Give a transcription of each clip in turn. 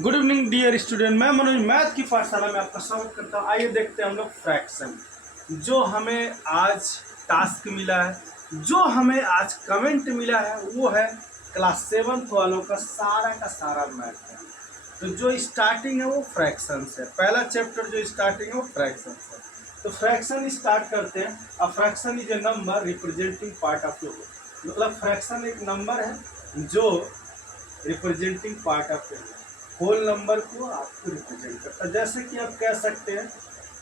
Good evening dear student, मैं Manoj math की पाठशाला में आपका स्वागत करता हूँ। आइए देखते हैं हम लोग फ्रैक्शन। जो हमें आज टास्क मिला है, जो हमें आज कमेंट मिला है, वो है क्लास 7th वालों का सारा मैथ है। तो जो स्टार्टिंग है वो फ्रैक्शन से, पहला चैप्टर जो स्टार्टिंग है वो फ्रैक्शन से। तो फ्रैक्शन स्टार्ट करते हैं। A fraction is a number representing part of your, मतलब फ्रैक्शन एक नंबर है जो representing part of your whole number को आपको रिप्रेजेंट करता है। जैसे कि आप कह सकते हैं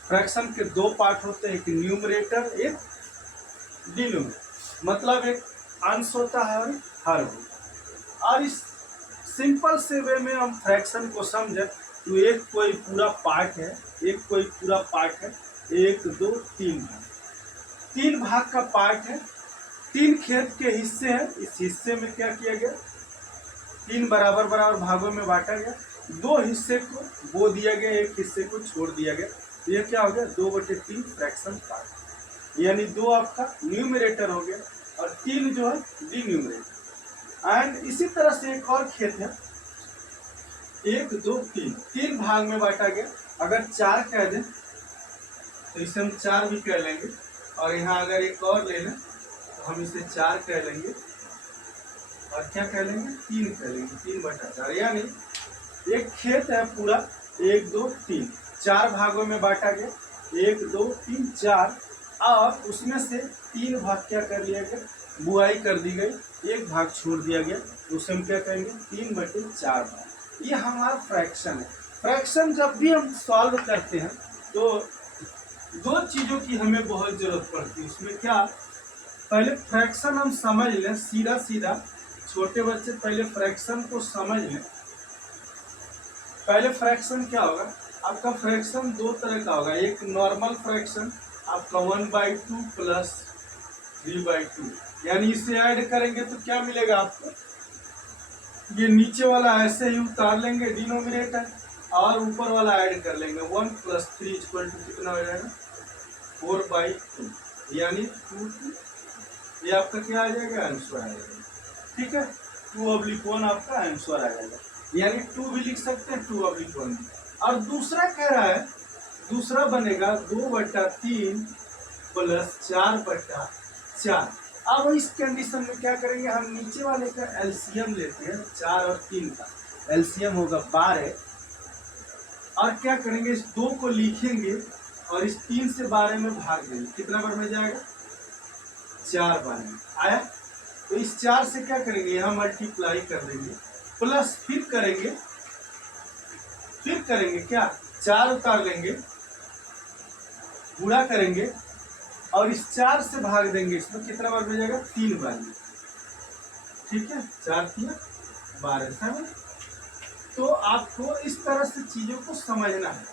फ्रैक्शन के दो पार्ट होते हैं, एक न्यूमरेटर एक डिनोमिनेटर, मतलब एक अंश होता है और हर होता। और इस सिंपल से वे में हम फ्रैक्शन को समझे तो एक कोई पूरा पार्ट है, एक कोई पूरा पार्ट है, एक दो तीन भाग, तीन भाग का पार्ट है, तीन खेत के हिस्से हैं। इस हिस्से में क्या किया गया, तीन बराबर बराबर भागों में बांटा गया, दो हिस्से को बो दिया गया, एक हिस्से को छोड़ दिया गया। तो यह क्या हो गया, 2/3 फ्रैक्शन पार्ट, यानी दो आपका न्यूमरेटर हो गया और तीन जो है डिन्यूमरेटर। एंड इसी तरह से एक और खेत है, एक दो तीन, तीन भाग में बांटा गया। अगर चार कह दें तो इसे हम चार भी कह लेंगे, और यहाँ अगर एक और ले लें तो हम इसे चार कह लेंगे, और क्या कह लेंगे, तीन कह लेंगे, 3/4। यानी एक खेत है पूरा, एक दो तीन, चार भागों में बांटा गया, एक दो तीन चार, और उसमें से तीन भाग क्या कर लिया गया, बुआई कर दी गई, एक भाग छोड़ दिया गया, तो उसे हम क्या कहेंगे, 3/4 भाग। ये हमारा फ्रैक्शन है। फ्रैक्शन जब भी हम सॉल्व करते हैं तो दो चीज़ों की हमें बहुत जरूरत पड़ती है। उसमें क्या, पहले फ्रैक्शन हम समझ लें, सीधा सीधा छोटे बच्चे पहले फ्रैक्शन को समझ लें। पहले फ्रैक्शन क्या होगा, आपका फ्रैक्शन दो तरह का होगा। एक नॉर्मल फ्रैक्शन आपका 1/2 प्लस 3/2, यानी इसे ऐड करेंगे तो क्या मिलेगा आपको, ये नीचे वाला ऐसे ही उतार लेंगे डिनोमिनेटर, और ऊपर वाला ऐड कर लेंगे, 1 + 3 = कितना हो जाएगा, 4/2, यानी 2, ये आपका क्या आ जाएगा, आंसर आ जाएगा। ठीक है, 2/1 आपका आंसर आ जाएगा, यानी 2 भी लिख सकते हैं, 2/1। और दूसरा कह रहा है, दूसरा बनेगा 2/3 प्लस 4/4। अब इस कंडीशन में क्या करेंगे, हम नीचे वाले का एलसीएम लेते हैं, 4 और 3 का एलसीएम होगा 12, और क्या करेंगे, इस 2 को लिखेंगे और इस 3 से 12 में भाग देंगे, कितना बार में जाएगा, 4 बार में आया। तो इस 4 से क्या करेंगे, यहाँ मल्टीप्लाई कर देंगे, प्लस फिर करेंगे क्या, 4 उतार लेंगे, गुणा करेंगे और इस 4 से भाग देंगे, इसमें कितना बार में जाएगा, 3 बार में। ठीक है, 4 3 12, समझ। तो आपको इस तरह से चीजों को समझना है।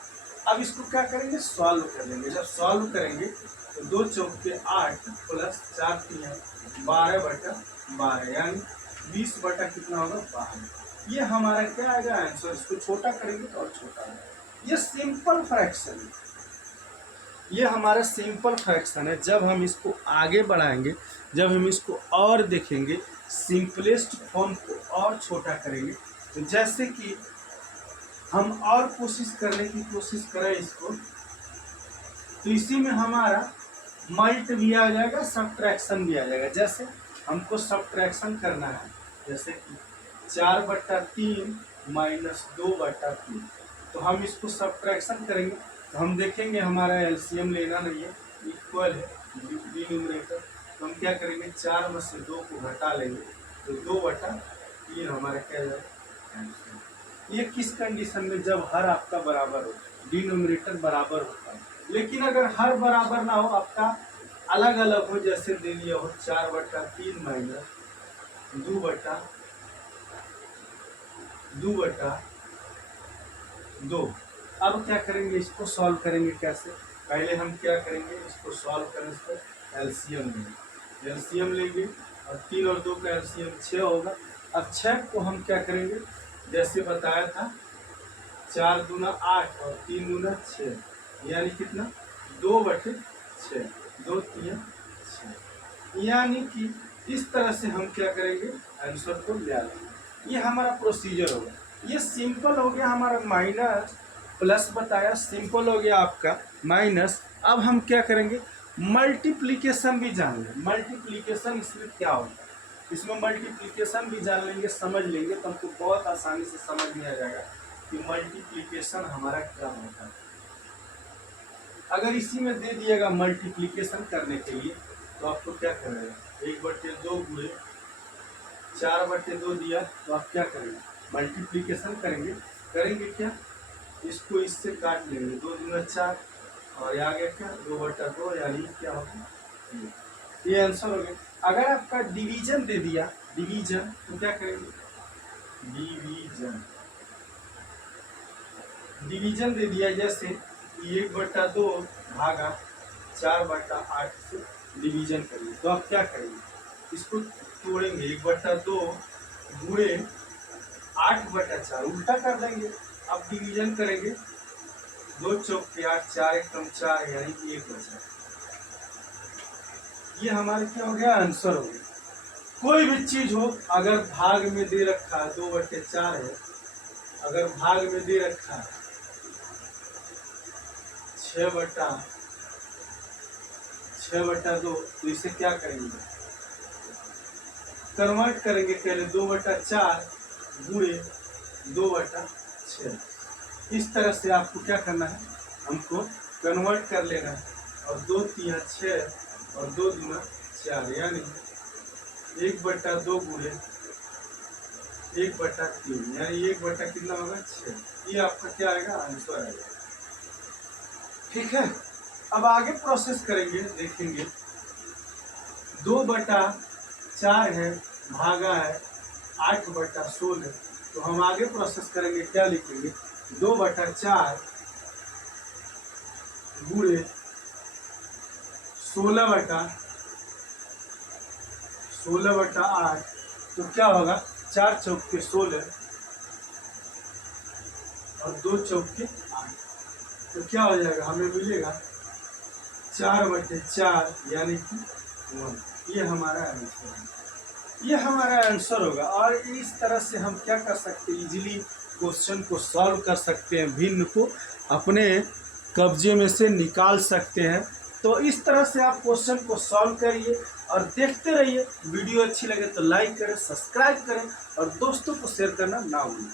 अब इसको क्या करेंगे, सॉल्व कर लेंगे। जब सॉल्व करेंगे तो 2 चौके 8 प्लस 4 3 12/12, यानी 20 बटा कितना होगा, 12। ये हमारा क्या आएगा आंसर। इसको छोटा करेंगे तो और छोटा आएगा। ये सिंपल फ्रैक्शन है, ये हमारा सिंपल फ्रैक्शन है। जब हम इसको आगे बढ़ाएंगे, जब हम इसको और देखेंगे, सिंपलेस्ट फॉर्म को और छोटा करेंगे, तो जैसे कि हम और कोशिश करने की कोशिश करें इसको, तो इसी में हमारा मल्ट भी आ जाएगा, सब्ट्रैक्शन भी आ जाएगा। जैसे हमको सब्ट्रैक्शन करना है, जैसे कि 4/3 माइनस 2/3, तो हम इसको सब्ट्रैक्शन करेंगे तो हम देखेंगे हमारा एलसीएम लेना नहीं है, इक्वल है डिनोमिनेटर। तो हम क्या करेंगे, 4 में से 2 को घटा लेंगे, तो 2/3 हमारा क्या जाएगा। ये किस कंडीशन में, जब हर आपका बराबर हो, डिनोमिनेटर बराबर होता है। लेकिन अगर हर बराबर ना हो, आपका अलग अलग हो, जैसे दे दिया हो 4/3 माइनस 2/2। अब क्या करेंगे, इसको सॉल्व करेंगे कैसे, पहले हम क्या करेंगे, इसको सॉल्व करने से एलसीएम लेंगे, एलसीएम लेंगे और 3 और 2 का एलसीएम 6 होगा। अब 6 को हम क्या करेंगे, जैसे बताया था, 4 दूना 8 और 3 दूना 6, यानी कितना, 2/6, 2 3 6, यानी कि इस तरह से हम क्या करेंगे, आंसर को ले आएंगे। ये हमारा प्रोसीजर होगा। ये सिंपल हो गया हमारा माइनस, प्लस बताया, सिंपल हो गया आपका माइनस। अब हम क्या करेंगे, मल्टीप्लिकेशन भी जान लें। मल्टीप्लिकेशन इसमें क्या होता है, इसमें मल्टीप्लिकेशन भी जान लेंगे, समझ लेंगे तो हमको बहुत आसानी से समझ में आ जाएगा कि मल्टीप्लिकेशन हमारा क्या होता है। अगर इसी में दे दिएगा मल्टीप्लिकेशन करने के लिए तो आपको क्या करेगा, 1/2 गुणे 4/2 दिया तो आप क्या करेंगे, मल्टीप्लिकेशन करेंगे। करेंगे क्या, इसको इससे काट लेंगे, 2 दूना 4 और ये आ गया क्या 2/2, यानी क्या होगा, ये आंसर हो गया। अगर आपका डिवीजन दे दिया, डिवीजन, तो क्या करेंगे, डिवीजन, डिवीजन दे दिया जैसे 1/2 भागा 4/8 से डिवीजन करिए तो आप क्या करेंगे, इसको तोड़ेंगे, 1/2 गुणे 8/4 उल्टा कर देंगे। अब डिवीजन करेंगे, 2 चौक के 8, 4 एकम 4 यानी 1 बचा। ये हमारे क्या हो गया, आंसर हो गया। कोई भी चीज हो, अगर भाग में दे रखा है 2/4 है, अगर भाग में दे रखा है 6/2 तो इसे क्या करेंगे, कन्वर्ट करेंगे, पहले 2/4 गुणे 2/6। इस तरह से आपको क्या करना है, हमको कन्वर्ट कर लेना है, और 2 3 6 और 2 दूना 4 यानी 1/2 गुणे 1/3 यानी 1 कितना होगा 6। ये आपका क्या आएगा, आंसर आएगा। ठीक है, अब आगे प्रोसेस करेंगे, देखेंगे 2/4 है, भागा है 8/16, तो हम आगे प्रोसेस करेंगे, क्या लिखेंगे, 2/4 गुणे 16/8, तो क्या होगा, 4 चौक के 16 और 2 चौक के 8, तो क्या हो जाएगा, हमें मिलेगा 4/4 यानी कि 1। ये हमारा आंसर है, ये हमारा आंसर होगा। और इस तरह से हम क्या कर सकते हैं, इजीली क्वेश्चन को सॉल्व कर सकते हैं, भिन्न को अपने कब्जे में से निकाल सकते हैं। तो इस तरह से आप क्वेश्चन को सॉल्व करिए और देखते रहिए। वीडियो अच्छी लगे तो लाइक करें, सब्सक्राइब करें और दोस्तों को शेयर करना ना भूलें।